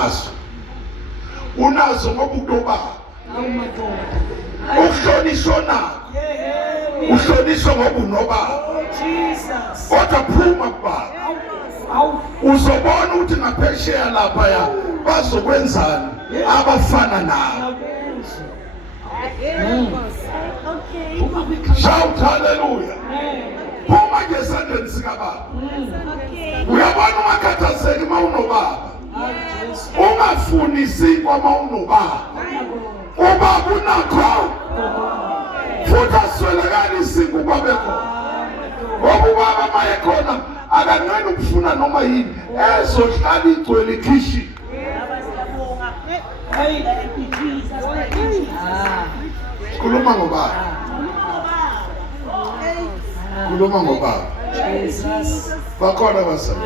unazo. Unazo ngoba ukuba ukuhlonishwa nakho. Uhlonishwa ngoba unobaba. Kodwa phuma kubaba. Uzobona ukuthi ngaphesheya lapha ya bazokwenzani abafana nawe. Shout hallelujah. Phuma ngesandleni sikababa. Uyabona ungakhathazeki uma unobaba. Ungafuni isikwa uma unobaba. Ubaba unakho. Futhi aswelakala isikwa kwabekho. Ngoba ubaba maye khona akanqeni ukufuna noma yini ezohlala igcwele ikhishi. Khuluma ngobaba. Khuluma ngobaba. Bakhona basana.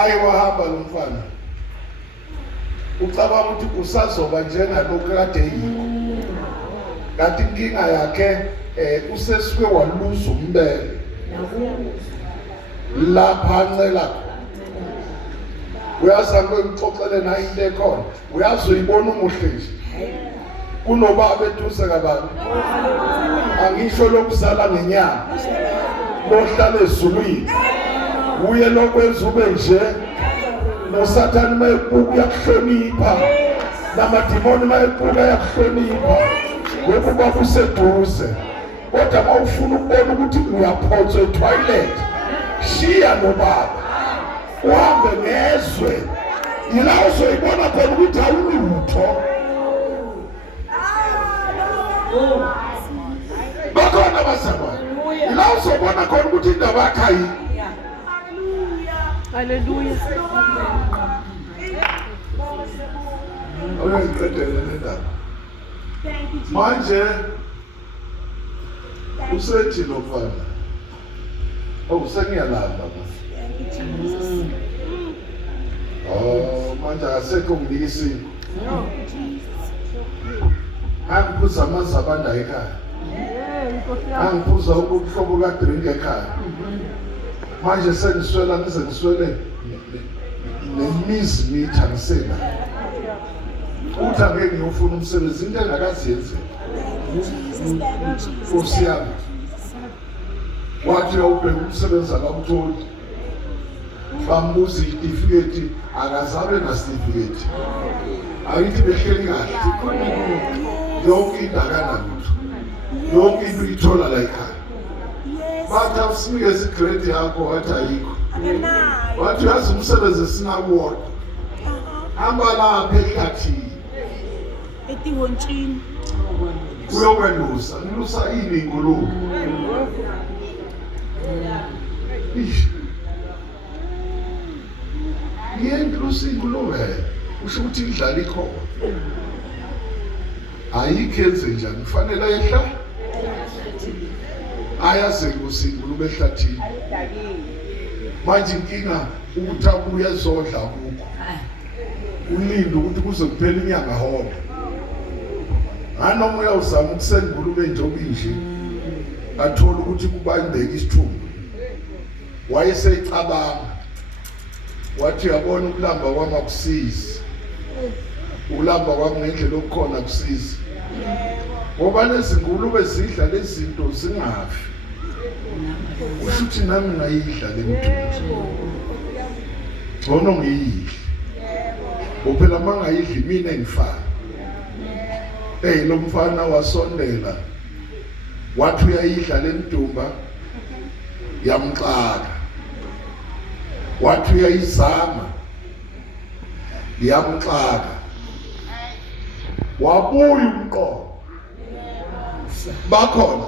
Ayi wahamba lo mfana. Ucabanga ukuthi usazoba njengalokho kade yikho. Kanti inkinga yakhe usesike waluza umbele. Lapha ncela. Uyazama ukuxoxela na into ekhona. Uyazi uyibona umuhle nje. Kunobaba eduze kabantu. Angisho lokuzala ngenyanga. Lohlala ezulwini. Uye lokwenza ube nje. NoSathane mayebuka uyakuhlonipha. Namadimoni mayebuka uyakuhlonipha. Ngoba ubaba useduze. Kodwa mawufuna ukubona ukuthi uyaphothwa etoilet. Shiya nobaba. Uhambe ngezwe. Yila uzoyibona khona ukuthi awulutho. Bakhona basabona. Yila uzobona khona ukuthi indaba yakhe ayikho. Hallelujah. Manje usethi lo mfana. Sengiyalamba manje. Manje asekho ngilisi. Angiphuza amanzi abanda ekhaya. Angiphuza ukuhlobo ka drink ekhaya. Manje sengiswela ngiswele nemizi mithangisela. Uthi ake ngiyofuna umsebenzi into engakazenzi. Usiyami. Wathi uyobheka umsebenzi akakutholi. Bambuza certificate akazabe na certificate. Ayithi behleli kahle. Yonke into akanalutho. Yonke into uyithola la ekhaya. Bathi awusinikeze igrade yakho wathi ayikho. Wathi uyazi umsebenzi esinakuwona. Hamba lapha ehlathini. Etiwontshini. Uyokwelusa, ngilusa ini ingulube. Ngiyengilusa ingulube. Usho ukuthi idlala ikhona. Ayikhenze njani kufanele ayehla. Ayazelusa ingulube ehlathini. Manje inkinga ukuthi abuye ezodla kukho. Ulinde ukuthi kuze kuphele inyanga honke. Noma uyawuzama ukusengulube njengoba inje. Athola ukuthi kubandeke isithumbu. Wayesecabanga. Wathi uyabona ukulamba kwami akusizi. Ulamba kwami ngendlela okukhona akusizi. Ngoba lezingulube zidla lezinto zingafi. Usho ukuthi nami ngayidla le mthunzi. Ngono ngiyidla. Uphela mangayidli mina engifana. Lo mfana wasondela. Wathi uyayidla le ndumba yamxaka. Wathi uyayizama yamxaka. Wabuya umqondo. Bakhona.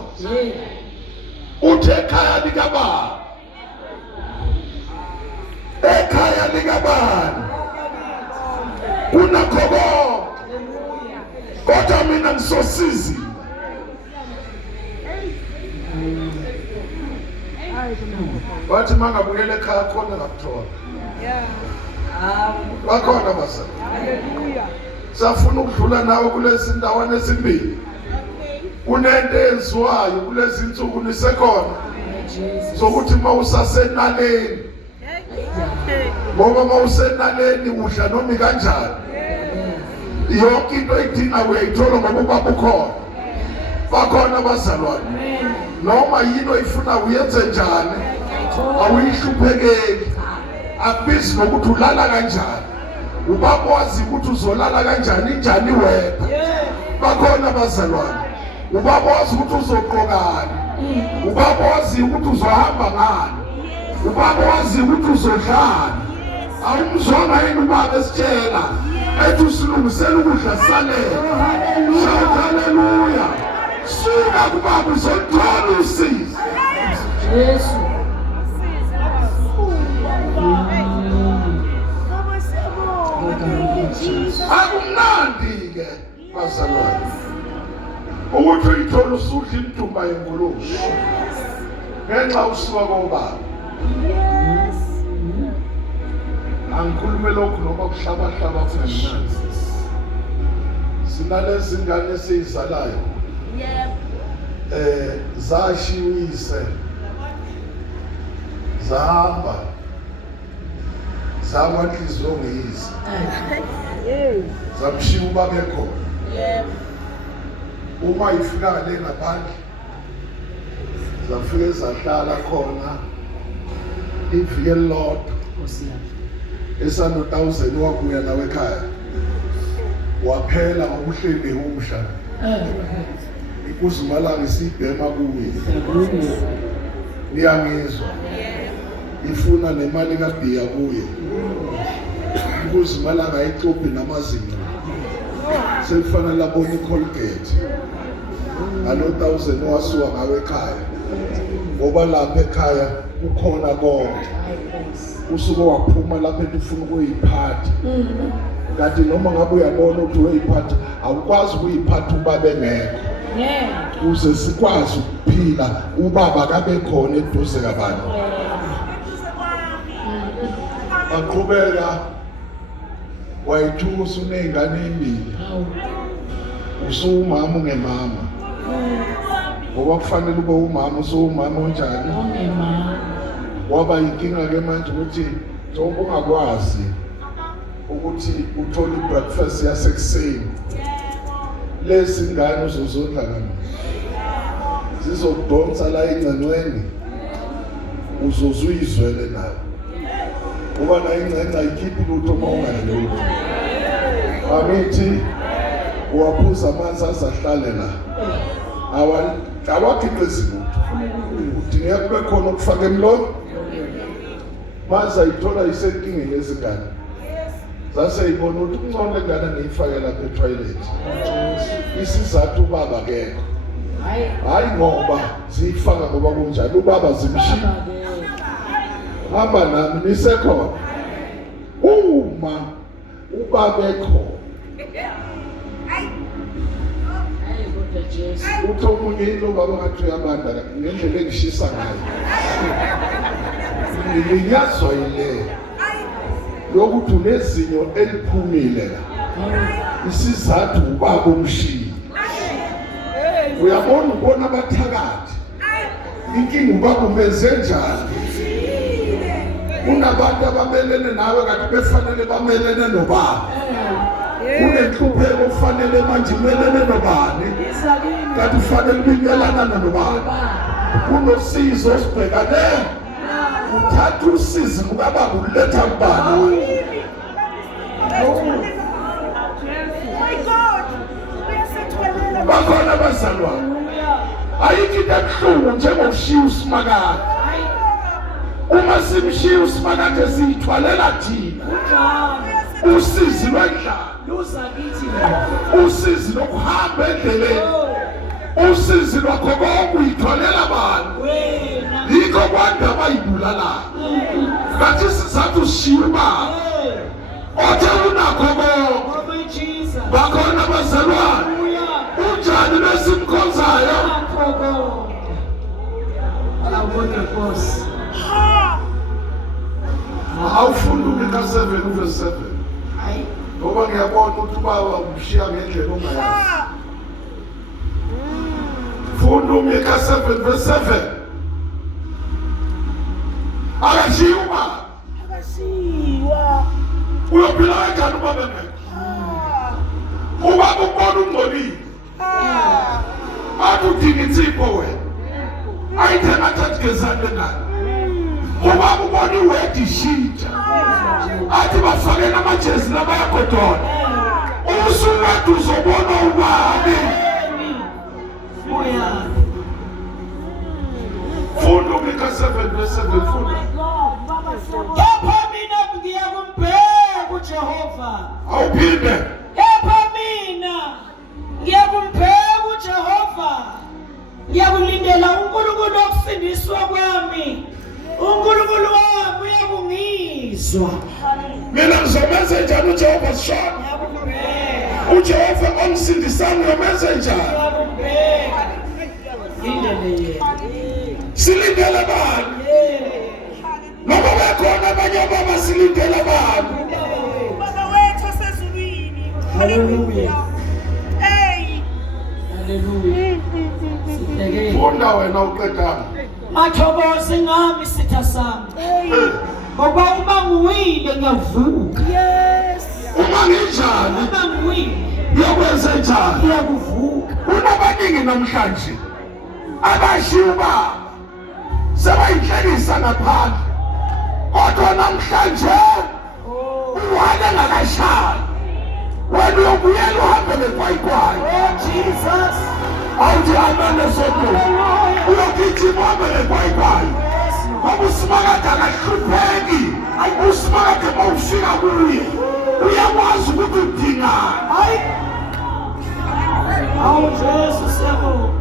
Uthe ekhaya likabani. Ekhaya likabani. Kunakho konke. Kodwa mina ngisosizi. Wathi mangabuyela ekhaya khona ngakuthola. Bakhona basa. Hallelujah. Safuna ukudlula nawe kulezi ndawana ezimbili. Kunento enziwayo kulezi insuku nisekhona. Sokuthi mawusasenaleni. ngoba mawusenaleni udla noma kanjani yonke into edinga uyayithola ngoba ubaba ukhona. Bakhona abazalwane noma yini oyifuna uyenze njani awuyihluphekeli. Akubizi nokuthi ulala kanjani, ubaba wazi ukuthi uzolala kanjani njani wedwa. Bakhona abazalwane ubaba wazi ukuthi uzogqokani, ubaba wazi ukuthi uzohamba ngani, ubaba wazi ukuthi uzodlani. Awumzonga yini ubaba esitshela ethi usilungisela ukudla salele. Haleluya. Suka kubaba uzothola usizo. Yesu. Akumnandi-ke bazalwane ukuthi uyithola usudla imidumba yengulube ngenxa usuka kobaba. Angikhulume lokhu noma kuhlabahlaba kungemnandi. Sinalezi ngane esizalayo zashiwise zahamba zawanhliziyo ngiyisi zamshiya ubaba ekhona. Uma ifika le ngaphandle zafike zahlala khona iviki elilodwa. Esano 1000 wabuya nawe ekhaya waphela ngokuhleli umusha ikuzumalanga isibhema kuwe niyangizwa ifuna nemali kaBhiya kuye ikuzumalanga icophi namazinyo selifana labona iColgate ngalo 1000 wasuka ngawe ekhaya ngoba lapha ekhaya kukhona konke. Usuke waphuma lapha ufuna ukuyiphatha kanti noma ngabe uyabona ukuthi uyiphatha awukwazi ukuyiphatha ubaba engekho. Uze sikwazi ukuphila ubaba kabe khona eduze kabantu. Aqhubeka wayithusa unezingane ezimbili. Usumama ungemama ngoba kufanele ube umama usumama onjani ongemama. Waba inkinga ke manje ukuthi njengoba ungakwazi ukuthi uthole ibreakfast yasekuseni lezi ngane uzozondla kahle zizokudonsa la engcengcweni uzozuyizwele nayo ngoba na ingcenga ayikhiphi lutho uma ungalutho. Abethi waphuza amanzi azahlale la awakhiqizi lutho udingeka kube khona ukufaka emlomo. Manje ayithola isenkingeni yezingane zaseyibona ukuthi kungcono lengane ngiyifake lapha etoilet. Isizathu ubaba akekho, hayi ngoba ziyifaka ngoba kunjalo ubaba zimshiya. Hamba nami nisekhona uma ubaba ekhona uthi omunye into ubaba ngathi uyabanda ngendlela engishisa ngayo ngiyazwa ile yokuthi unezinyo eliphumile la isizathu ubaba umshiya. Uyabona ubona abathakathi inkinga ubaba umenze njani. Kunabantu abamelene nawe kanti befanele bamelene nobaba. Kunenhlupheko kufanele manje umelene nobani kanti ufanele ubingelana nobaba. Kunosizo sibhekane uthatha usizi kubaba uletha kubani. Bakhona abazalwane ayikho into ebuhlungu njengokushiya uSimakade. Uma simshiya uSimakade siyithwalela thina usizi lwendlala, usizi lokuhamba endleleni, usizi lwakho konke uyithwalela abantu. Yikho kwanda abayibulalayo kanti isizathu sishiya ubaba othe unakho konke. Bakhona abazalwane unjani besimkhonzayo awufunda uMika 7:7 ngoba ngiyabona ukuthi ubaba umshiya ngendlela ongayazi. Funda uMika 7:7 akashiya ubaba Uyophila kanjani uma bengekho? Ubaba ubona ungcolile. Athi udinga insipho wena. Ayithenga thathi gezanto ngani. Ubaba ubona iwedi ishintsha. Athi bafakela amajezi labayagodona. Usuwethu uzobona ubani. Funda uMikha 7:7 funda. Kepha mina ngiyakumbheka uJehova. Awuphinde. Kepha mina ngiyakumbheka uJehova. Ngiyakulindela uNkulunkulu wokusindiswa kwami. uNkulunkulu wami uyakungizwa. Mina ngizomenza njani uJehova sishona? uJehova ongisindisayo ngizomenza njani? Ngiyakumbheka. Indele yena. Silindele bani? Noma bekhona abanye ababa silindele bani? Baba wethu osezulwini. Hallelujah. Hey. Hallelujah. Sibheke. Funda wena uqedana. Mathokoze ngami sitha sami. Ngoba uma nguwile ngiyavuka. Yes. Uma nginjani? Uma nguwile Uyokwenza njani? ngiyakuvuka. Kunabaningi namhlanje abashiya ubaba sebayinhlekisa ngaphandle kodwa namhlanje uwale ngakashaya wena uyobuyela uhambe bekwayikwayi. Oh Jesus. Awuthi amene sodwa uyogijima uhambe bekwayikwayi ngoba usimakade akahlupheki. Usimakade uma ufika kuye uyakwazi ukuthi udingani. Hayi. Awu Jesu siyabonga.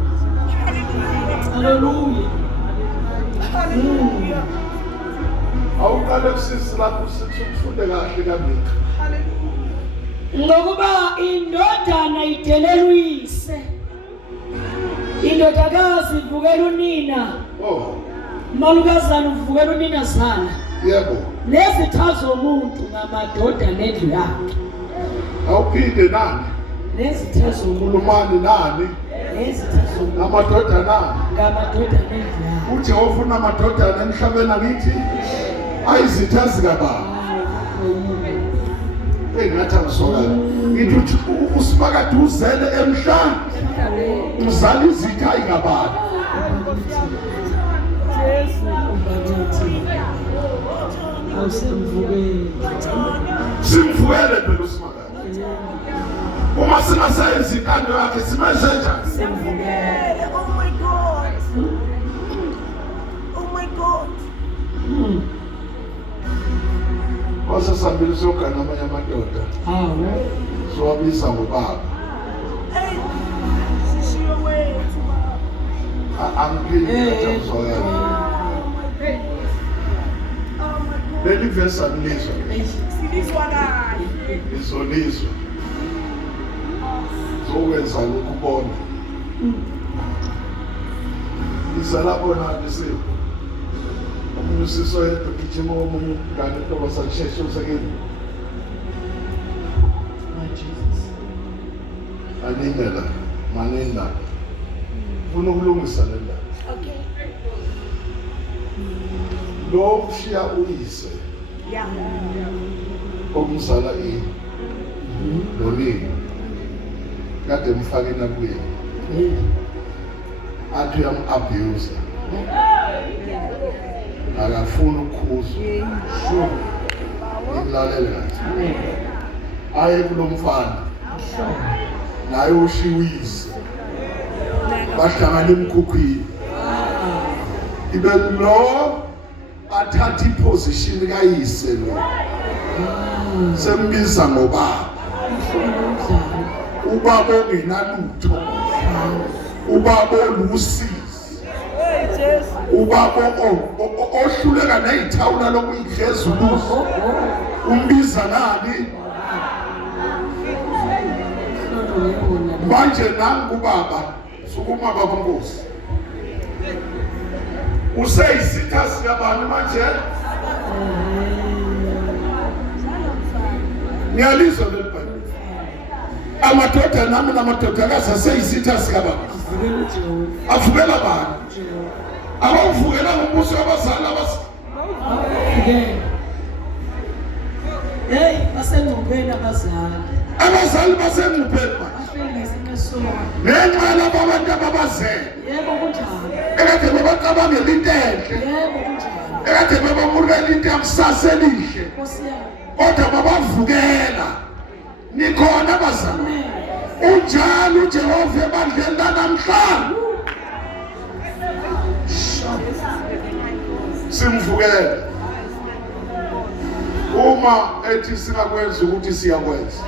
Hallelujah. Awuqale kusisi lapho sithi ufunde kahle kaMikha. Ngokuba indodana idelela uyise. Indodakazi ivukela unina. Oh, Umalukazana uvukela uninazana. yebo. Nezitha zomuntu ngamadoda nendlu yakhe. Awuphinde nani? Nezitha zomuntu. Ulumani nani? Nezitha zomuntu Amadoda nani? ngamadoda nendlu yakhe. uJehova unamadodana emhlabeni akithi ayizitha zikababa. Engathi angisokala. Ngithi uthi usimakade uzele emhlabeni uzala izitha ayingababa. Awusemvukeli. Simvukele phela usimakade. Uma singasayenzi inkando yakhe simenze njani? Semvukeli. Oh my God. Oh my God. Kwase sambili siyogana amanye amadoda Hawu. siwabisa ngobaba. Hey. Sishiyo wethu baba. Angiphindi ngathi angisokala. Oh my God. Leli verse angilizwa. Silizwa kahle. Izolizwa. Zokwenza lokhu bona. Isalabona bese. Umusisi yedwa gijima omunye ngane ntoba sasheshe usakeni. My Jesus. Anindela, maninda. Ufuna ukulungisa le ndaba. Okay. Lo ushiya uyise Yeah. okumsala lonini. Kade mfakena kuye. Athi uyam-abuse. Akafuni ukukhuzwa. Ngimlalele kahle. Aye kulo mfana. Naye ushiwise. Bahlangana emkhukhwini. Ibe lo athatha iposition kayise lo. Sembiza ngobaba. Ubaba ongenalutho. Ubaba olusizi. Hey Jesus. Ubaba ohluleka nezithawula lokuyidlezuluzo. Umbiza nani? Manje nangu ubaba sukuma baba Nkosi. Useyisitha sikabani manje? Ngiyalizwa lelibhayibheli. Amadoda nami namadodakazi aseyisitha sikabani. Avukela bani? Abawuvukela ngombuso wabazali Hey, basengcupheni abazali. Abazali basengcupheni manje. Bafike ngesinqisona. Ngenxa yalabo abantu ababazele. Yebo kunjalo. Ekade babacabangela into enhle. Yebo kunjalo. Ekade babamukela into yakusasa elihle. Nkosi yami. Kodwa babavukela. Nikhona abazali. Unjalo uJehova ebandleni lanamhlanje. Simvukele. Uma ethi singakwenza ukuthi siyakwenza.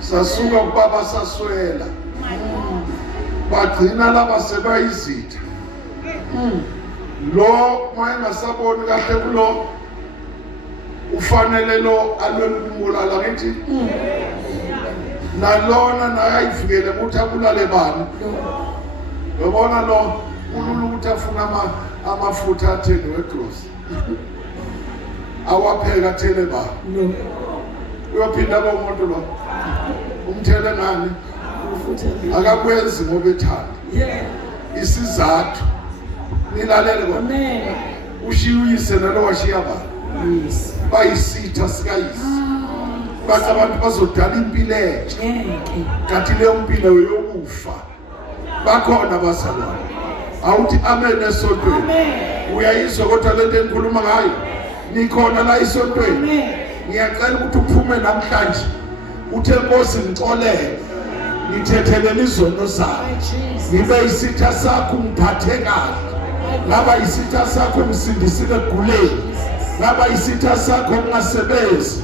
Sasuka kubaba saswela. Bagcina laba sebayizitha. Lo mayengasaboni kahle kulo ufanele lo alwela umbulala ngithi. Nalona nayivikele ukuthi abulale bani. Yabona lo ululu ukuthi afuna amafutha atheni wegrocery. Awapheka thele ba. No. Uyophinda ba umuntu lo. Umthele ngani? Akakwenzi ngoba ethanda. Yeah. Isizathu nilalele kodwa. Amen. Ushiyise nalo washiya ba. Yes. Bayisitha sikayisi. Bathi abantu bazodala impilo entsha. Ngeke. Kanti leyo mpilo yokufa. Bakhona abazalwane. Awuthi amen esontweni. Amen. Uyayizwa kodwa lento engikhuluma ngayo. Nikhona la esontweni. Amen. Ngiyacela ukuthi uphume namhlanje. Uthe Nkosi ngixolele. Ngithethelele izono zami. Ngibe isitha sakho ngiphathe kahle. Ngaba isitha sakho ngisindisile eguleni. Ngaba isitha sakho ngingasebenzi.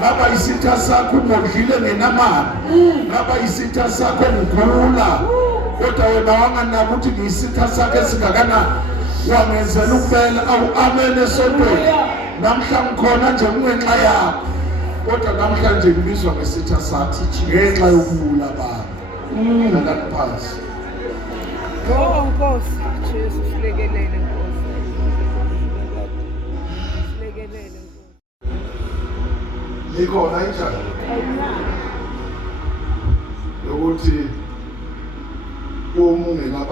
Ngaba isitha sakho ngondlile ngenamali. Ngaba isitha sakho ngigula. Kodwa wena wanganaka ukuthi ngisitha sakho esingakanani. Wangenzela ukubela amen esontweni. Namhlanje khona nje kungenxa yakho. Kodwa namhlanje ngibizwa ngesitha sakho ngenxa yokubula baba. Ngakaphansi. Oh Nkosi, Jesu silekelele Nkosi. Silekelele Nkosi. Nikhona injalo. Ukuthi uma ungena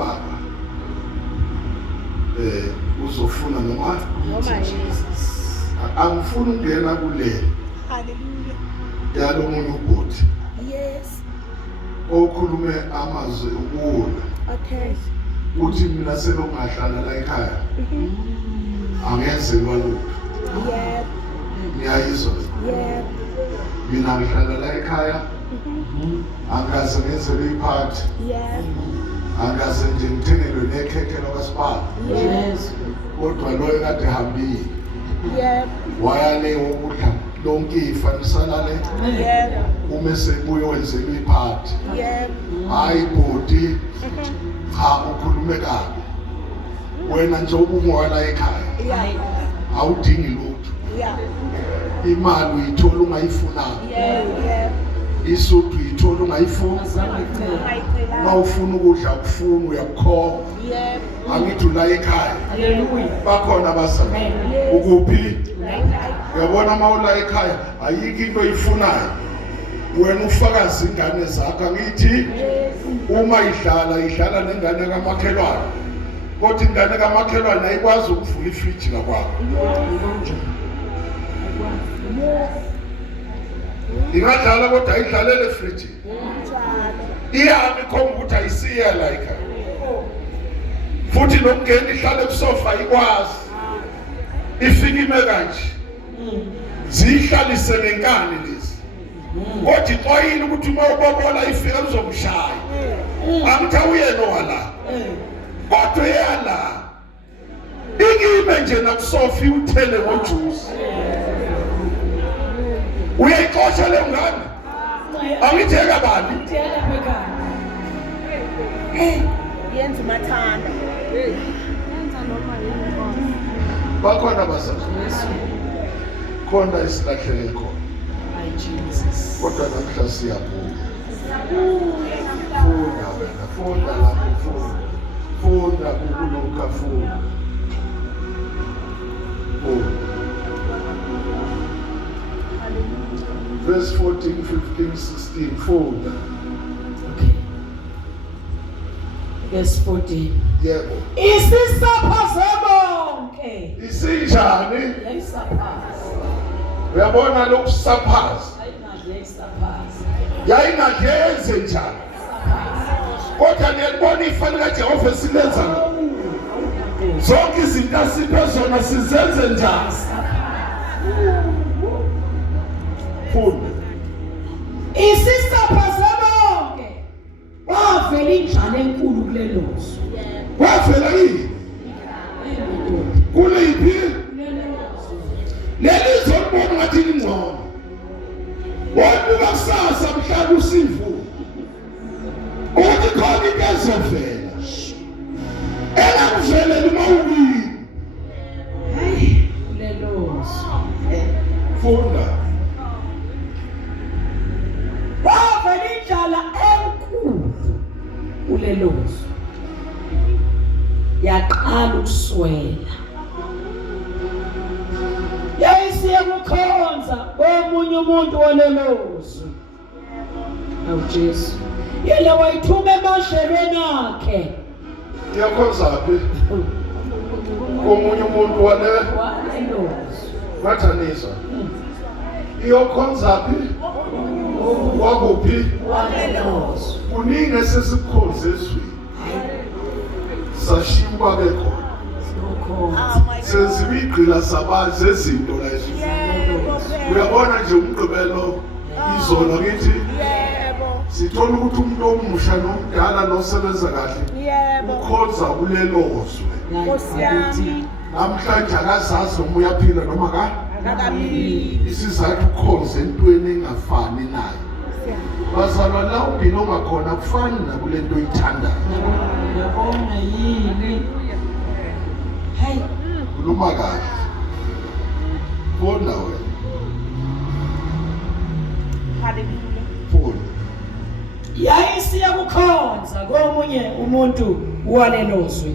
uzofuna noma Jesus. angifuni ukungena kule Hallelujah. yalo munye ubhuti Yes. okhulume amazwi ukuwula Okay. uthi mina selokungahlala la ekhaya angenzelwa lutho Yeah. ngiyayizwa Yeah. mina ngihlala la ekhaya angikaze ngenzelwe iphathi Yeah. angikaze nje ngithengelwe nekhekhe lokasipala Yes. kodwa loyo kade hambile Yeah. wayale ukudla lonke ifanisana le Yeah. uma sebuye wenzelwe iphathi Yeah. hayi bhodi cha ukhulume kabi wena nje ubungwala ekhaya Yeah. awudingi lutho Yeah. imali uyithola ungayifunanga Yeah. Yeah. isuphi uyithola ungayifuni mawufuna ukudla ukufuna uyakhona Yeah. angithi la ekhaya Hallelujah. bakhona abasana ukuphi uyabona mawula ekhaya ayikho into oyifunayo wena ufakazi ingane zakho angithi uma idlala nengane kamakhelwane kodwa ingane kamakhelwane ayikwazi ukuvula ifriji lakwakho ingadlala kodwa ayidlalele efriji iyami khomba ukuthi ayisiya la ekhaya futhi nokungena ihlale kusofa ikwazi ifikime kanje zihlalise nenkani lezi kodwa ixwayile ukuthi uma ubobola ifika uzomshaya angithi awuyena wala kodwa yala ikime nje nakusofa uthele ngojuice uyayixosha leyo ngane angitheka bani Yenza umathanda. Yenza noma yini. bakhona basazi khona isilahleke khona My Jesus. kodwa namhla siyabuka funda wena funda lapho funda kuLuka funda verse 14 15 16 funda Verse 14. yebo Isisapha sebonke. isinjani Yayisapha. Uyabona lokusaphaza. Ayingadle isaphaza. Yayingadle yenze njani. Kodwa niyabona ifani kaJehova esilenza la. Zonke izinto asiphe zona sizenze njani. Funda. Isisaphaza bonke. Wavela indlala enkulu kulelozo. Wavela yini? Kuliphi? Leli zolibona ngathi ingcono. Wabuka kusasa mhlaba usivu. Uthi khona into ezovela. Engakuvela uma uwini. Hayi, kulelozo. Funda. Wavela indlala enkulu kulelozo. Yaqala ukuswela. Yayisiya kukhonza komunye umuntu walelozo. Awu Jesu. Yena wayithuma emashelweni akhe. Iyakhonza phi? Komunye umuntu Walelozo. wathanisa. Iyokhonza phi? Wakuphi? Walelozo. Kuningi esesikhonza ezweni. Sashiywa bekhona. Senziwe igqila zabanzi ezinto la ezweni. Yebo. Uyabona nje umgqibelo izolo ngithi Yebo. sithola ukuthi umuntu omusha nomdala nosebenza kahle Yebo. ukhonza kulelozwe. Nkosi yami. Namhlanje akazazi noma uyaphila noma Akaphili. isizathu ukhonza entweni engafani nayo. Bazalwa la ubhilo ongakhona kufani nakule nto oyithandayo. Yabona yini? Hayi. Khuluma kahle. Bona wena. Hallelujah. Bona. Yayisiya kukhonza komunye umuntu walelozwe.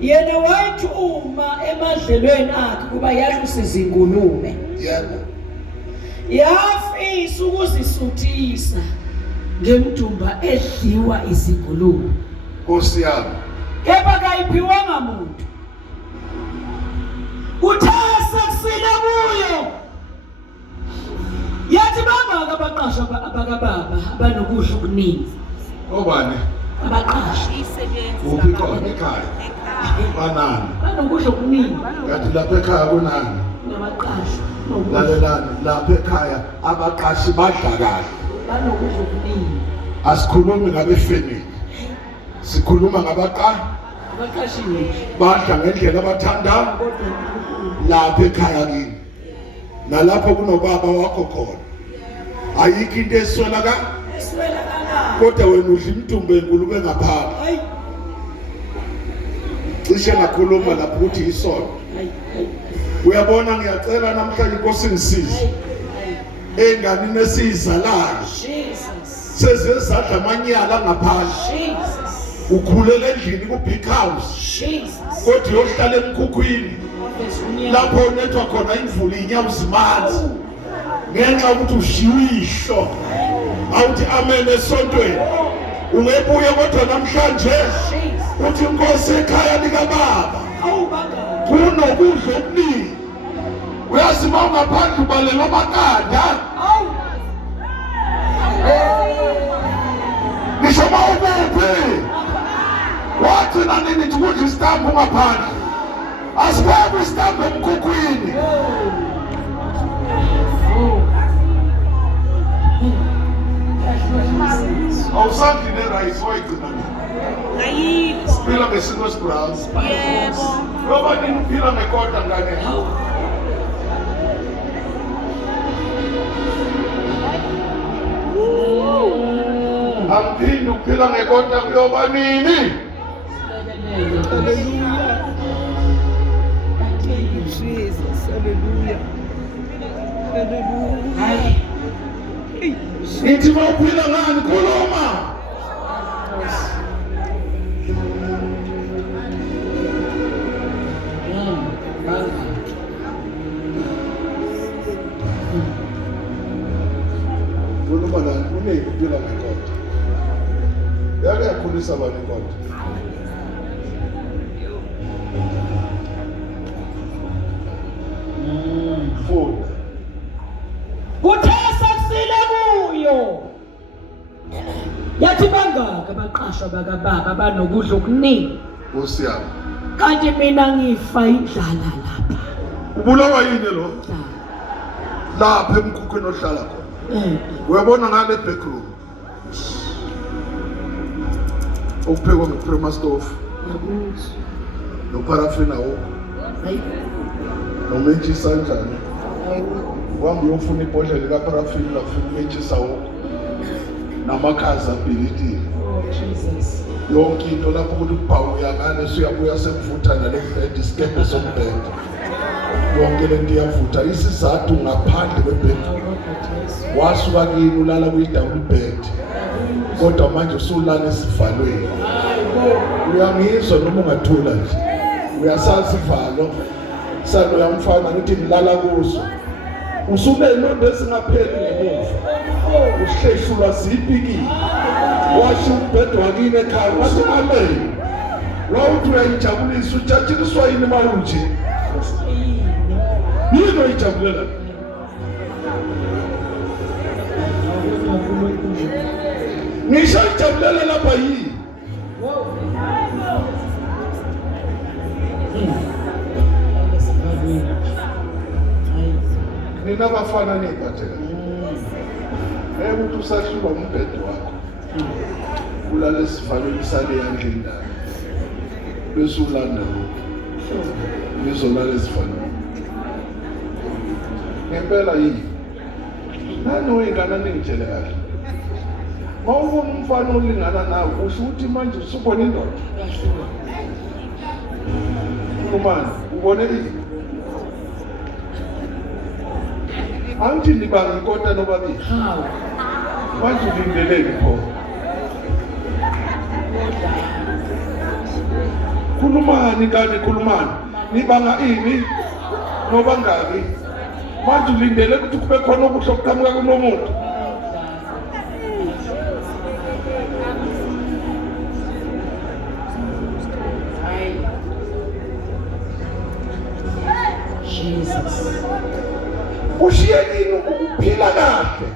Yena wayithuma emadlelweni akhe kuba yahluse izingulube. Yebo. Yafisa ukuzisuthisa ngemdumba edliwa izingulube. Nkosi yami. Kepha kayiphiwanga muntu. Uthasa kusile kuyo. Yathi bangaka abaqasha abakababa abanokudla okuningi. Obani? Abaqasha Isebenzi. Uphi khona ekhaya? Banani? banokudla okuningi. Kanti lapha ekhaya kunani? Nabaqasha Lalelani lapha ekhaya abaqashi badla kahle. banokudla okuningi. Asikhulumi ngabefamily. Sikhuluma Abaqashiwe badla ngendlela abathanda lapha ekhaya kini. Nalapho kunobaba wakho khona. Ayikho into eswela eswela kana. kodwa wena udla imidumbe enkulu ngaphandle. Hayi. Cishe ngakhuluma lapho ukuthi isono. Uyabona ngiyacela namhlanje Inkosi ngisize. Enganini esizalayo. Jesus. Sezezadla amanyala ngaphandle. Jesus. Ukhulela endlini ku big house. Jesus. Kodwa uyohlala emkhukhwini lapho unethwa khona imvula inyawo zimanzi. Ngenxa ukuthi ushiwe ihlo. Awuthi amen esontweni. Ungebuye kodwa namhlanje uthi Inkosi ekhaya lika baba. Awu bangaka. Kunokudla okuningi. Uyazi uma ungaphandle ubalela amakanda. Awu. Ngisho uma ukuphi. Wathi nani nithi kudla isitambu ngaphandle. Asibebe isitambu emkhukhwini. Awusandile rice wayigcina nini? Ayikho. Phila ngesimo esibrown. Yebo. Ngoba nini uphila ngekota ngane? Amphindi uphila ngekota kuyoba nini? Hallelujah. Jesus. Hallelujah. Hallelujah. Hayi. Nithi mawuphila ngani khuluma. Khuluma nani uneki uphila ngekota. Yake yakhulisa abantu ikota. Funda. Kuthe sekusile kuyo. Yathi bangaka abaqashwa bakababa abanokudla okuningi. Nkosi yami. Kanti mina ngifa indlala lapha. Ubulawa yini lo? Lapha emkhukhweni ohlala khona. Uyabona ngale backroom. Ukuphekwa ngeprema stove. No parafina wo. No mentshisa kanjani? Wambe uyofuna ibhodlela lika parafina ufuna mentshisa wo. Namakhaza ability. Jesus. Yonke into lapho ukuthi ubhawu yakane siyabuya semvutha nalebed isikebe sombhede. Yonke lento iyavutha isizathu ngaphandle kwebed. Wasuka kini ulala kwi-double bed. Kodwa manje usulala esivalweni. Uyangizwa noma ungathula nje. Uyasazi ivalo. Salo yamfana ngithi ngilala kuso. Usunenondo esingapheli ngemuva. Uhleshulwa zipikile. Washo umbhedo wakini ekhaya wathi amen. Wawuthi uyayijabulisa ujatshiliswa yini mawunje? Yini oyijabulela? Ngisho ijabulela lapha yini? Nina bafana ney'phathela. Ukuthi usahlulwa umbhedo wakho. Ulala esivalweni sale yandle ndaba. Bese ulanda lokho. Ngizolala esivalweni. Ngempela yini? Nani oyingana ningitshele kahle. Mawubona umfana olingana nawe usho ukuthi manje usubona indoda. Umani, ubone ini? Angithi nibanga inkota nobabili. Hawu. Manje ulindeleni pho? Khulumani kani khulumani. Nibanga ini? Ngoba ngaki? Manje ulindele ukuthi kube khona okuhle okuqhamuka kulo muntu. Jesus. Ushiyekini ukuphila kahle.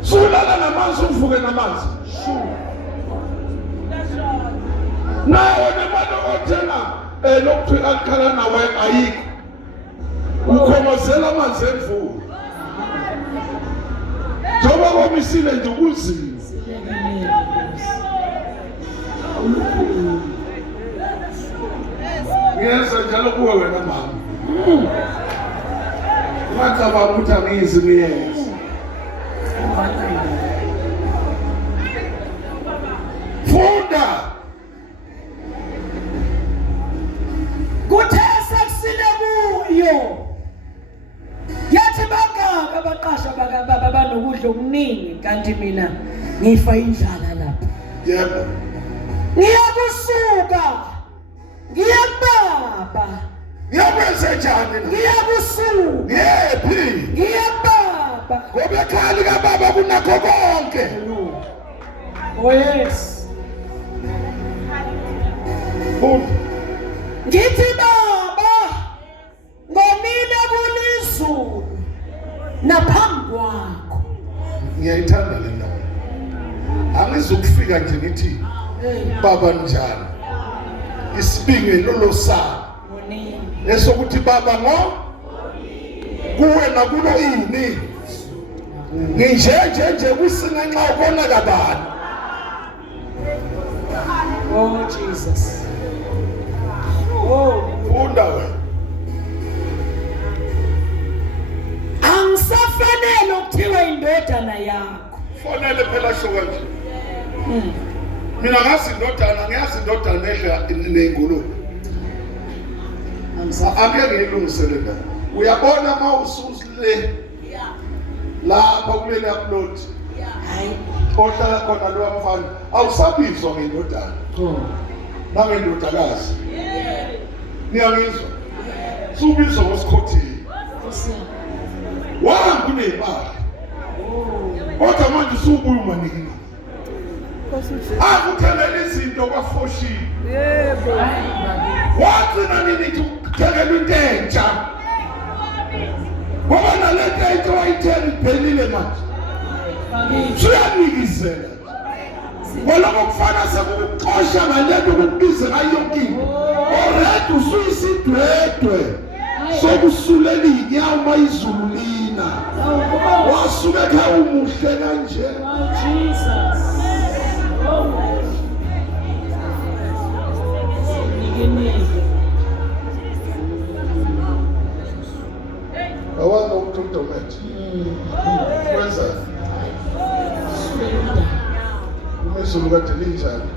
Sulala namanzi uvuke namanzi. Nawe nemadokotela lokuthu akhala nawe ayikho. Ukhomozela amanzi emvula. Njoba komisile nje kunzima. Ngiyeza njalo kuwe wena mama. Ngicabanga ukuthi angizi ngiyeza. Funda. Kuthe sekusile kuyo. Yathi bangaka abaqashwa bakababa abanokudla okuningi kanti mina ngifa indlala lapha. Yebo. Ngiyakusuka. Ngiyababa. Ngiyakwenza njani na? Ngiyakusuka. Yephi? Ngiyababa. Ngoba ekhaya likababa kunakho konke. Oh yes. Funda. Ngithi baba ngomile kulizulu naphambi kwakho. Ngiyayithanda le nto. Angizukufika nje ngithi baba njani. Isibingelo losana. Esokuthi baba ngo kuwe nakulo ini. Nje kusinga nxa ubona kabani. Oh Jesus. Oh, Funda wena. angisafanele ukuthiwa indodana yakho. Fonele phela shoka nje. Mina ngazi indodana, ngiyazi indodana edla nengulube. Ake ngiyilungisele la. Uyabona mawususile. Lapha kuleli upload. Hayi. Ohlala khona lo mfana. Awusabizwa ngendodana. Nangendodakazi. Niyangizwa? Subizwa ngosikhothini. Wanga kunezimali. Kodwa manje usubuya umanini. Akuthelela izinto kwafoshini. Yebo. Wagcina nini ukuthelela into entsha? ngoba nalento ayithe wayitheni iphelile manje suyanikizela ngoloko kufana sekukuxosha ngalento ukubiza ngayo yonke into already usuyisidwedwe sokusulela inyawo mayizulu lina wasuke ekhaya umuhle kanje Jesus. awanga ukudodomete kwenza umezulu kade linjani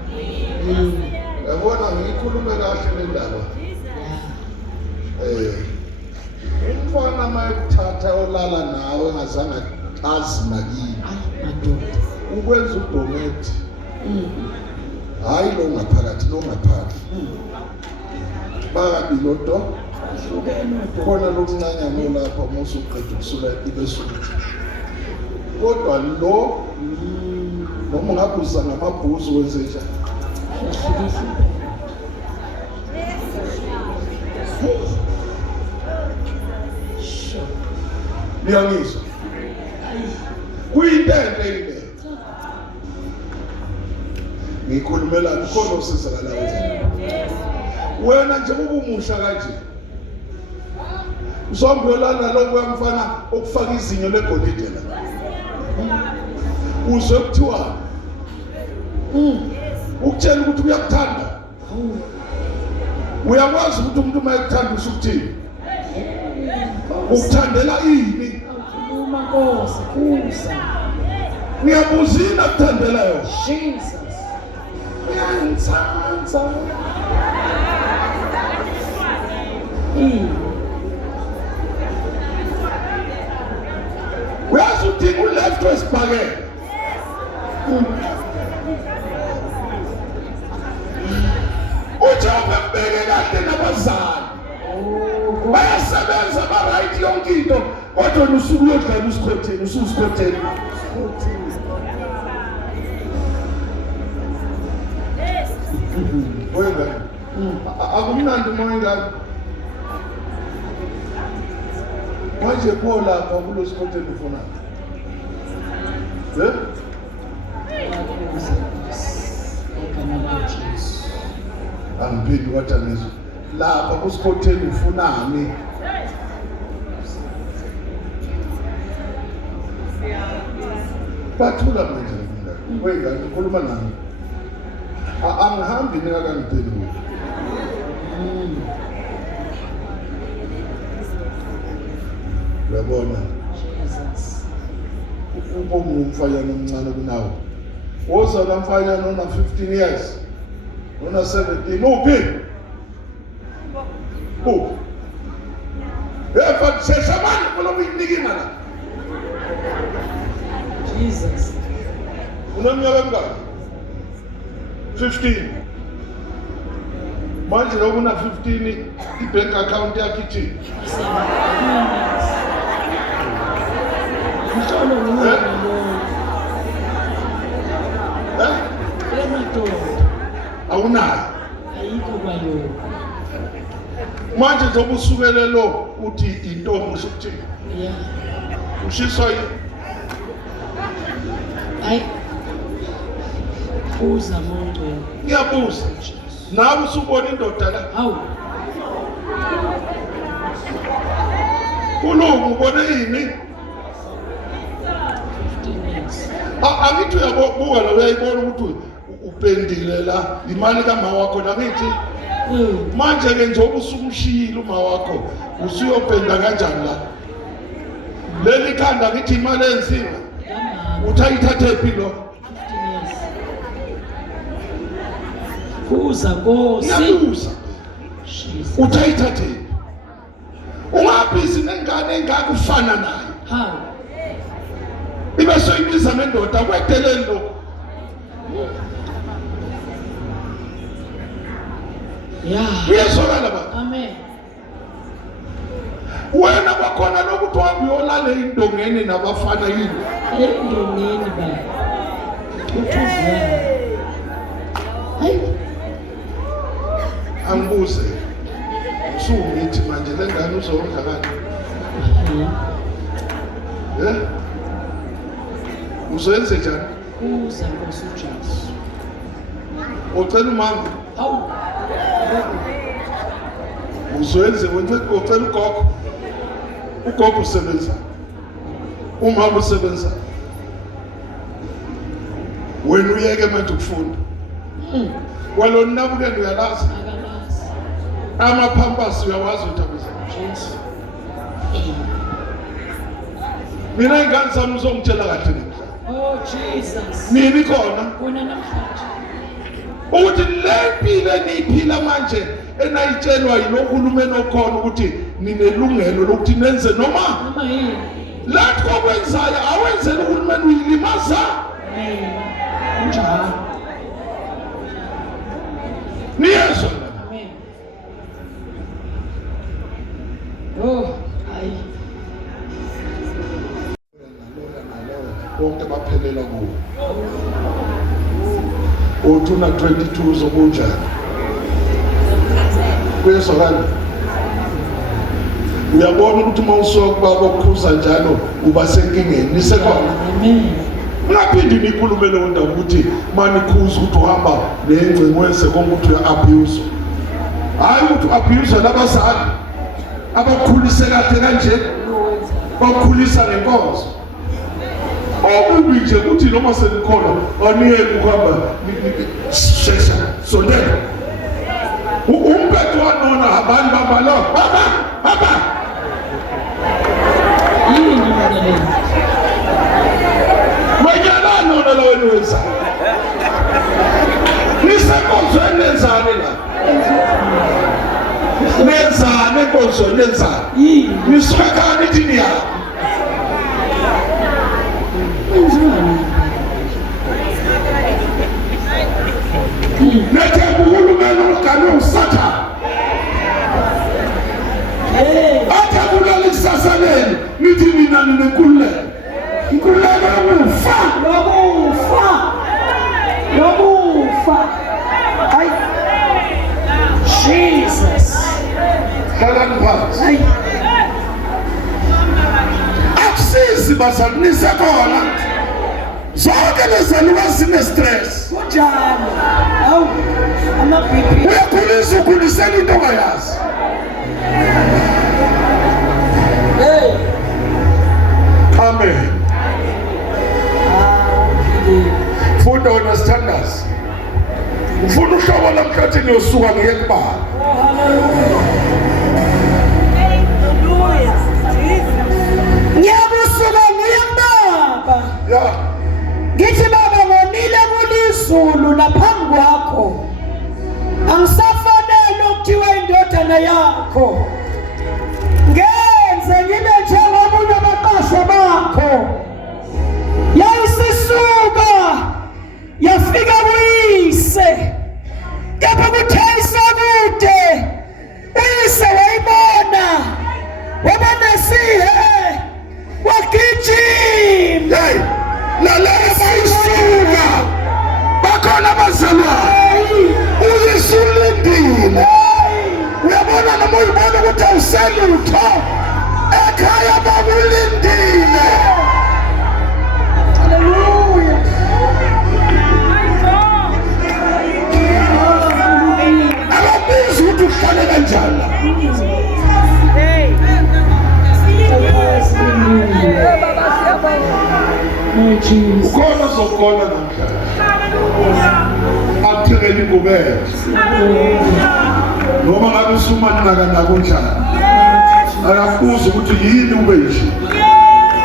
yabona ngikhulume kahle le ndaba umfana mayekuthatha olala nawe engazange azi nakini ukwenza udomete hayi lo ngaphakathi lo ngaphakathi bakabilodo khona lokuncanyana lapha musu uqeda ukusula ibesuthi kodwa lo noma ngabuza ngamabhuzu wenze njani Niyangizwa kuyintente ile ngikhulumela khona usizakala wena nje ubumusha kanje usombelana lokuyamfana okufaka izinyo legolide la uzwe kuthiwa ukutshela ukuthi uyakuthanda uyakwazi ukuthi umuntu mayekuthanda usukuthini ukuthandela ini Uma Nkosi kuza. ngiyabuzina kuthandela yo Jesus. uyangitsandza uyazi udinga uleft wesibhakela uJehova mbeke kahle nabazali bayasebenza ba-right yonke into kodwa nusuku uyodlala usikhotheni ususikhotheni oyengane akumnandi moyengane manje pho lapha kulo sikhotheni ufuna angiphindi wathanizo lapha kusikhotheni ufunani bathula manje mina wengane ukhuluma nami angihambi ningakangiphenduli uyabona umfanyana omncane kunawo wozala mfanyana ona 15 years ona 17 uphi but seshamani kulo kuyinikima la Jesus. uneminyaka emingaki 15 manje lokuna 15 ibank account yakhe ithi Mhlolo ngiyona lo. Emadoda awunayo ayikho kwayo. manje njengoba usukele lo uthi intombi usukuthi Yeah. ushiswa Ay. Uza monto. ngiyabuza nawe usubona indoda la Hawu. kulungu ubone yini 15 years. angithi uyabuka la uyayibona ukuthi upendile la imali kama wakho nakithi manje ke njengoba usukushiyile uma wakho usuyopenda kanjani la leli khanda ngithi imali enzima Kamama. uthayithathe phi lo 15 years. Uza Nkosi. ngiyabuza Jesus. uthayithathe ungabhizi nengane engakufana nayo Hawu. ibe soyibiza nendoda kwedeleni lokho Yeah. uyezwakala ba Amen. wena kwakhona lokuthi uhambe uyolala indongeni nabafana yini Endongeni ba. Uthuzwa. Hayi. angibuze usungithi manje lengane uzokwenza kanjani Uzoyenze njani? Uza Nkosi uJesu. Ucela umama. Hawu. Uzoyenze ucela ugogo. Ugogo usebenza. Umama usebenza. Wena uyeke manje ukufunda. Walona nabukeni uyalazi. Akalazi. Amaphampas uyawazi uThabiso. Jesu. Mina ingane zami uzongitshela kahle namhla. Oh Jesus. Nini khona? Wena namhlanje. Ukuthi le mpilo eniphila manje enayitshelwa yilohulumeni okhona ukuthi ninelungelo lokuthi nenze noma yini. lapho okwenzayo awenzele uhulumeni uyilimaza. Njalo. Niyezwa? Amen. Oh, hayi. Bonke baphelela kuwo. Utuna 22 zokunjani? Kuyezwakala? Uyabona ukuthi uma usoka baba ukukhuza njalo uba senkingeni nisekhona. Amen. Ungaphindi nikhulume lo ndaba ukuthi manikhuza ukuthi uhamba nengcingo wenze konke ukuthi uya-abuse. Hayi ukuthi abuse labazali abakhulise kade kanje bakhulisa ngenkonzo. Okubi nje ukuthi noma senikhona aniyeke ukuhamba shesha sondela. Umphetho wanona abantu babalo baba Yini mina le? Mayala nona la wena wenza. Nisekonzweni nenzane la. Nenzane konzweni nenzane. Yini? Niswekani dini ya. Nete uhulumeni ukame usatha. Ata kulala kusasa leni nithi mina ninenkululeko. Inkululeko yokufa. Hayi. Jesus. Hlalani phansi. Hayi. Akusizi bazali nisekhona. Zonke lezaluka zine-stress. Kunjalo. Hawu. Ama-BP. Uyakhulisa ukhulisela into ongayazi. Hey. Amen. Funda wena sithandazi. Ufuna uhlobo lamhlathi niyosuka ngiye kubala. Ngiyabusuka ngiye kubaba. Ya. Ngithi baba ngonile kulizulu laphambi kwakho. Angisafanele ukuthiwa indodana yakho. Ngenze ngibe njengomunye abaqashwa bakho. Yayisisuka yafika kuyise. Yapha kuthayisa kude. Uyise wayibona. Wabona sihe. Wagijima. Hey. Lalela bayisuka. Bakhona abazalwane. Uyisulindile. Uyabona noma uyibona ukuthi awuselutho. Ekhaya bakulindile. Hallelujah. Ababizi ukuthi uhlale kanjani. Ukhona zokhona namhlanje. Akuthekeli kubele. Noma ngabe usumanaka nakunjani. Akakubuza ukuthi yini ube nje.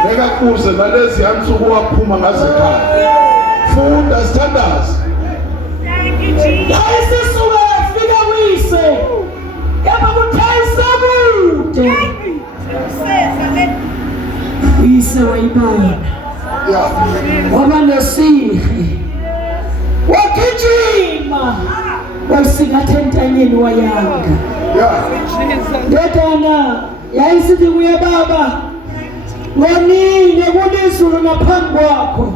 Nekakubuze nalezi yansuku waphuma ngaze ekhaya. Funda sithandazi. Yayisisuka yafika kuyise. Yapha kuthayisa kude. Uyise wayibona. Ya. Waba nesihe. Wagijima. Wasingatha entanyeni wayanga. Ya. Ndodana yayisithi kuye baba. Ngonile kulizulu ngaphambi kwakho.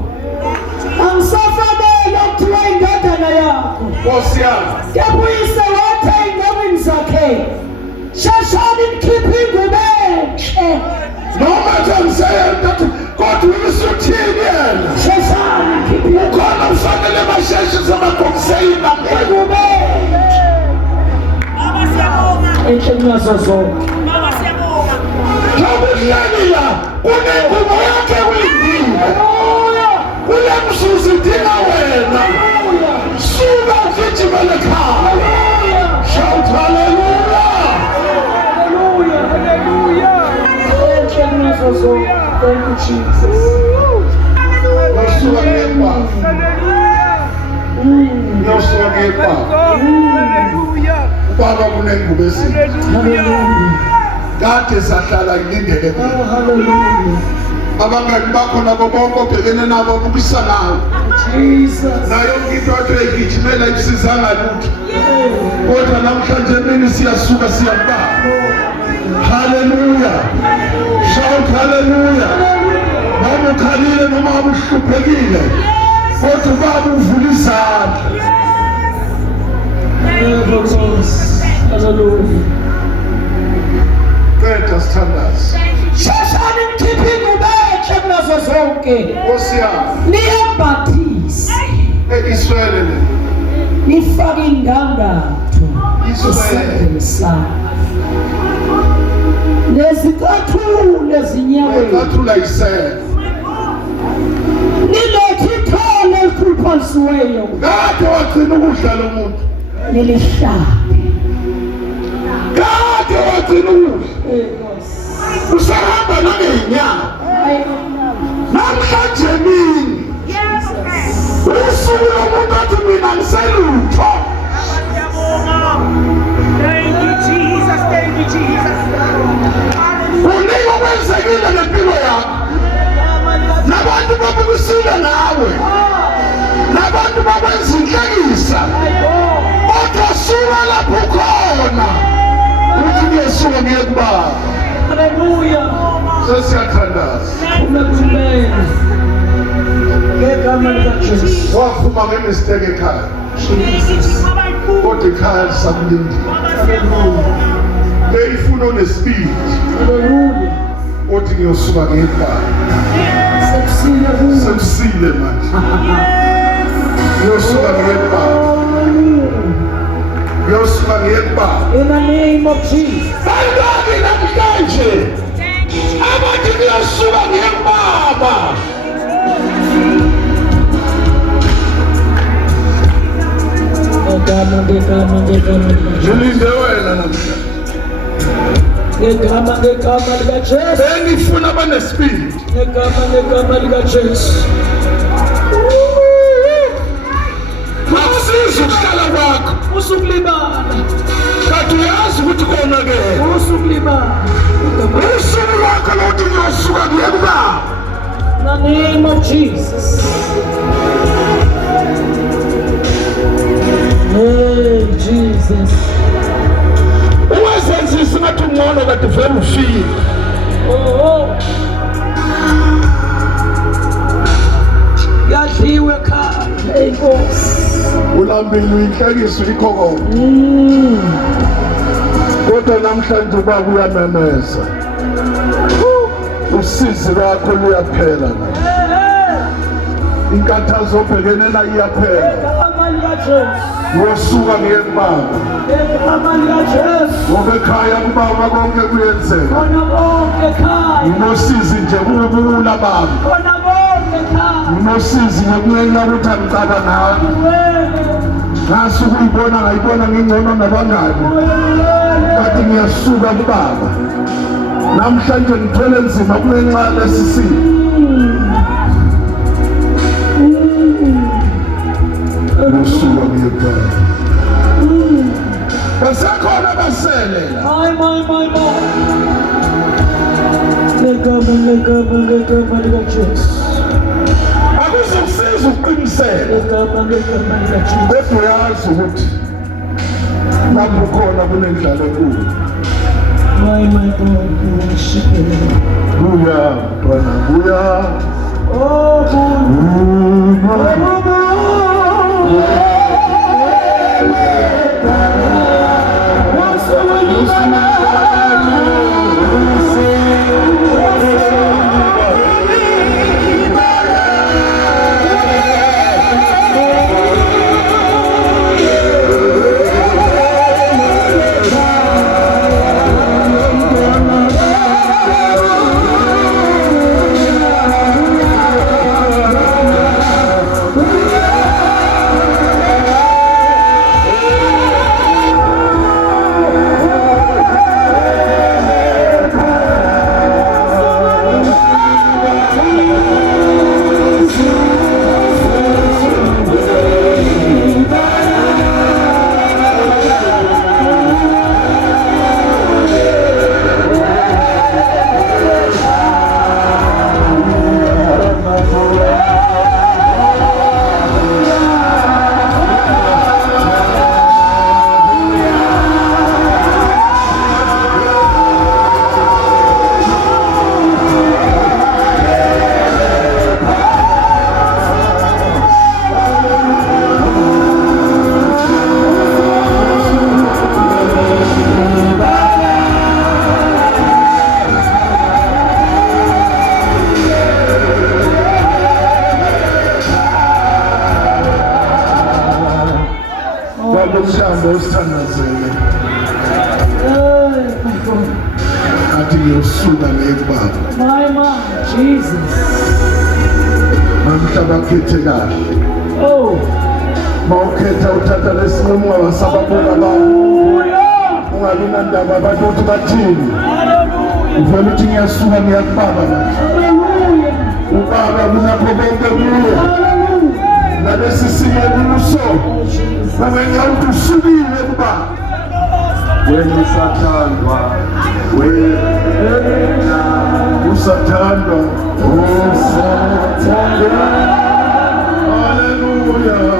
Angisafanele ukuthiwa indodana yakho. Nkosi yami. Kepuyise wathi ey'nqameni zakhe. Shashani nikhiphe ingubo enhle. Noma nje ngiseyenda kodwa uyisuthini yena sheshani ngikhiphe ukhona ufanele basheshe sebakhomseyina Baba siyabonga. enhleni yazo zonke. Baba siyabonga. Ngiyakuhlekela kunengubo yakhe uyidinga kule mzuzu idinga wena suka ugijimele ekhaya. Shout hallelujah. Enhleni yazo zonke. Thank you, Jesus. Ngiyasuka ngepa. Ngiyasuka ngepa. Ubaba kunengubo ezinhle. Hallelujah. Kade sahlala ngilindele mina. Oh, hallelujah. Abangani bakho nabo bonke obhekene nabo abukisa nawe. Jesus. Nayo into athi uyigijimela ibisizanga lutho. Kodwa namhlanje emini siyasuka siyababa. Hallelujah. Shout hallelujah. Noma ukhalile noma ubuhluphekile. Kodwa ubaba uvula izandla. Hallelujah. Qeda sithandazi. Sheshani ngikhiphe ingubo enhle kunazo zonke. Nkosi yami. Niyabhathisa. Israyeli le. Nifake indandatho esandleni sami. Nezicathulo ezinyaweni. Ngathula isela. Nilethe ithole elikhuluphasiweyo. Kade wagcina ukudla lo muntu. Nilihlabe. Kade wagcina ukudla. Usahamba nangenyanga. Namhlanje mini. Usuku lomuntu athi mina ngiselutho. Thank you, Jesus. Thank you, Jesus. Kunika okwenzekile ngempilo yakho. Nabantu babukusile nawe. Nabantu bakwenza inhlekisa. Kodwa suka lapho khona. Uthi ngiyesuka ngiye kubaba. Hallelujah. Sesiyathandaza. Umekumele. Ngegama likaJesu. Waphuma ngemistake ekhaya. Kodwa ekhaya lisakulindile. Leyifuna onespeed. Hallelujah. Othi ngiyosuka ngiye kubaba. Sekusile kuwe. Sekusile manje. Ngiyosuka ngiye kubaba. Ngiyosuka ngiye kubaba. In the name of Jesus. Bangaki namhlanje abathi ngiyosuka ngiye kubaba. Ngegama. Ngilinde wena namhlanje. Ngegama likaJesu. Bengifuna abanespeed. Ngegama likaJesu. Makusiza ukuhlala kwakho. Usukulibala. Kanti uyazi ukuthi konakele. Usukulibala. Usuku lwakho lokuthi ngiyosuka ngiye kubaba. In the name of Jesus. Hey, Jesus. Uwezenzisa ngathi ungcono kade vele ufile. Oh. Yadliwe ekhaya. Hey, Nkosi. Ulambile uyinhlekisa uyikhokoma. Kodwa namhlanje ubaba uyamemeza. Usizi lwakho luyaphela. Inkathazo obhekene nayo iyaphela. Ngegama likaJesu. Wosuka ngiye kubaba. Ngegama likaJesu. Ngoba ekhaya kubaba konke kuyenzeka. Khona bonke ekhaya. Nginosizi nje kubula baba. Khona bonke ekhaya. Nginosizi ngekungenxa ukuthi angicaba nawe. Ngase ukuyibona ngayibona ngingcono nabangani. Kanti ngiyasuka kubaba. Namhlanje ngithwele nzima kungenxa lesi simo. Usuka ngiye kubaba. Basekhona baselela. My. Ngegama likaJesu. Akuzukusiza ukuqiniseka. Ngegama likaJesu. Kodwa uyazi ukuthi lapho khona kunendlala enkulu. My God, we worship you. Buya, Bwana, buya. Oh, God. uhambe usithandazele. Athi ngiyosuka ngekubaba. My mom, Jesus. Mamhlaba khethe kahle. Oh. Mawukhetha uthatha lesinqumo ungasababuka abantu. Ungabi nandaba abantu ukuthi bathini. Uvela uthi ngiyasuka ngiyakubaba manje. Ubaba kunakho konke kuye. Nalesi simo kuso. Namenza ukuthi usubile kubaba. Wena usathandwa. Wena usathandwa. Usathandwa. Hallelujah.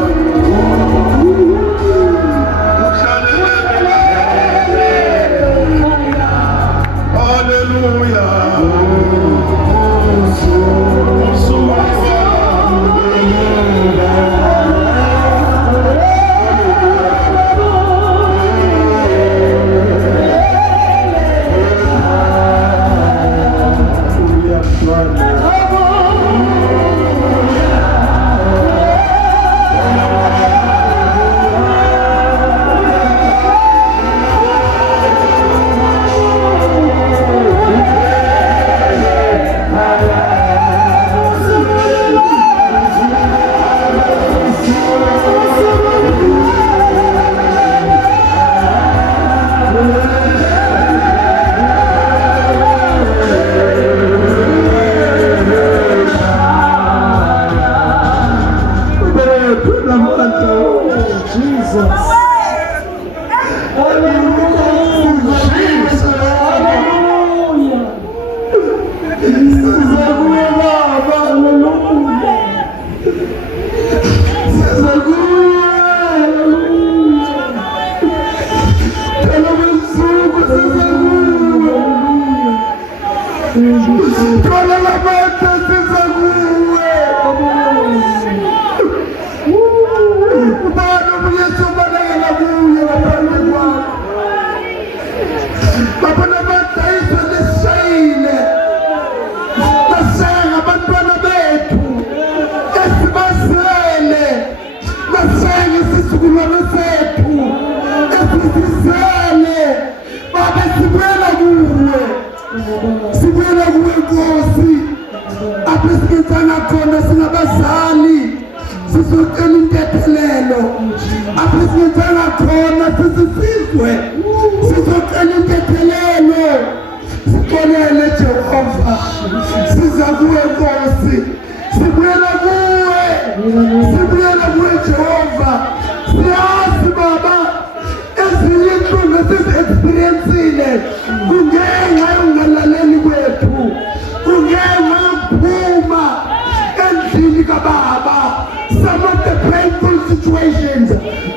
Some of the painful situations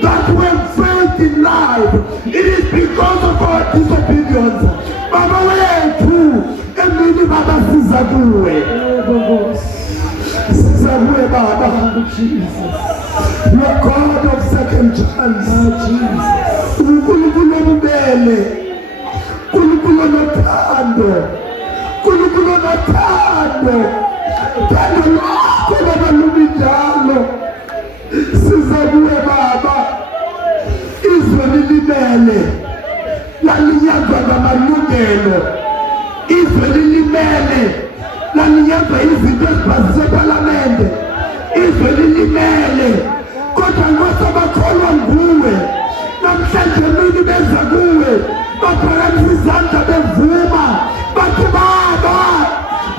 that we faced in life, it is because of our disobedience. Baba wethu, emini baba sizakuwe. Sizakuwe baba. You are God of second chance. Unkulunkulu obubele. Unkulunkulu onothando. Unkulunkulu onothando. Thando lwakho labalumi njalo. Sizakuwe baba. Izwe lilimele. Lalinyazwa ngamalungelo. Izwe lilimele. Lalinyazwa izinto eziphasiswe eParlamente. Izwe lilimele. Kodwa ngoba bakholwa nguwe. Namhlanje mina beza kuwe. Baphakamisa izandla bevuma. Bathi baba.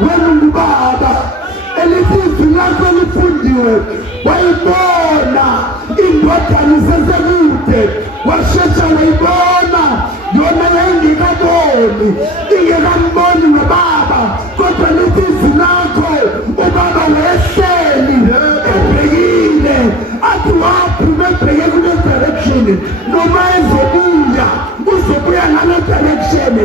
Wena ungubaba. Elizwi lakho lifundiwe. Wayibona indodana isesekude. Washesha wayibona. Yona yayingekaboni. Ingekamboni nobaba. Kodwa lizwi lakho ubaba wehleli ebhekile. Athi waphuma ebheke kule direction. Noma ezobuya uzobuya ngale direction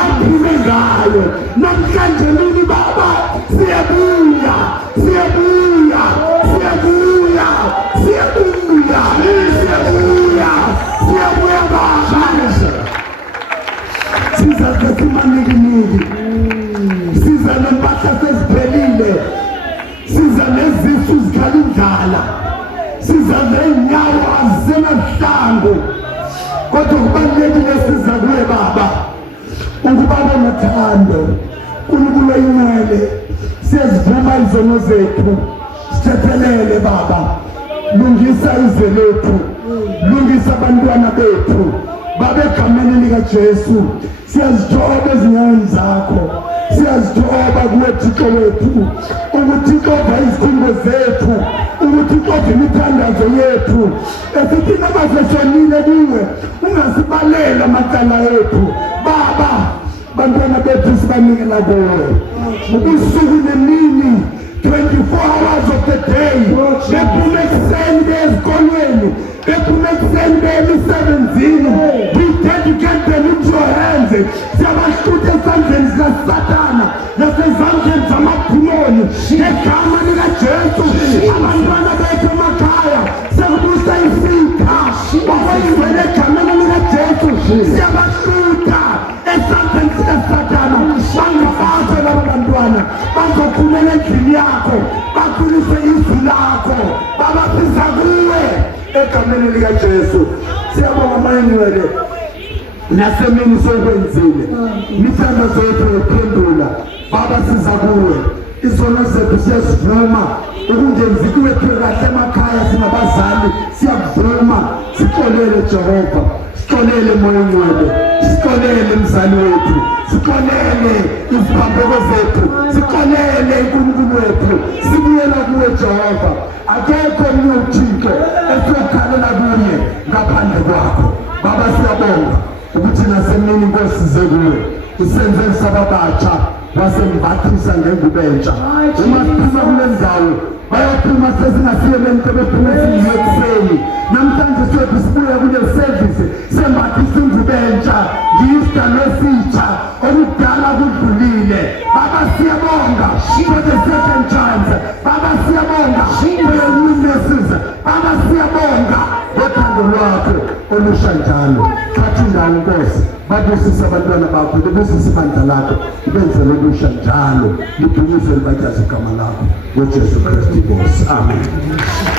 aphume ngayo. Namhlanje mina baba siyabuya. Siyabuya. Siyabuya. Siyabuya. Siyabuya. Siyabuya baba. Siza kesimanikiliki. Siza nempahla seziphelile. Siza nezisu zikhala indlala. Siza neenyawo azisemahlangu. kodwa kubalulekile siza kuye Baba ukuba nothando. uNkulunkulu oyingcwele, siyazivuma izono zethu, sithethelele Baba, lungisa izwe lethu, lungisa abantwana bethu Baba, egameni likaJesu. Siyazithoba ezinyaweni zakho, siyazithoba kuwe Thixo wethu, ukuthi uqova izikhungo zethu, ukuthi uqova imithandazo yethu, esithi noma seshonile kuwe ungasibalela amacala ethu Baba. Bantwana bethu sibanikela kuwe ubusuku nemini, 24 hours of the day. Bephuma ekuseni beye ezikolweni, bephuma ekuseni beye emisebenzini. We dedicate them into your hands. Siyabahlutha esandleni zikaSathana nasezandleni zamadimoni ngegama likaJesu. Abantwana bethu emakhaya siyakubusa ifika ngokwengcwele egameni likaJesu. Siyabahlutha esandleni zikaSathana, bangabaze laba bantwana, bazophumela endlini yakho, bakhulise izwi lakho Baba. Siza kuwe egameni likaJesu. Siyabonga mayengcwele nasemini sokwenzile, imithandazo yethu yophendula Baba. Siza kuwe, izono zethu siyazivuma, ukungenzi kwethu kahle emakhaya singabazali siyakuvuma. Sixolele Jehova, sixolele Moya Ngcwele, sixolele mzali wethu, sixolele iziphambeko zethu, sixolele uNkulunkulu wethu. Sibuyela kuwe Jehova, akekho omunye uThixo esiyokhalela kuye ngaphandle kwakho Baba. Siyabonga ukuthi nasemini Nkosi size kuwe, usenze sababatsha, wasembathisa ngengubo entsha. Uma siphuma kule ndawo bayaphuma sezingasiyeleni bephuma ekuseni. Namhlanje siwethu sibuya kule service sembathisa ingubo entsha, ngiyisidalwa esitsha, okudala kudlulile Baba. Siyabonga for the second chance Baba. Siyabonga for your new mercies Baba. Siyabonga ngothando lwakho olusha njalo. Thatha indawo Nkosi, babusise abantwana bakho, libusise ibandla lakho, ibenzele olusha njalo, lidunyiswe libatyaze igama lakho ngoJesu Kristu Nkosi. Amen.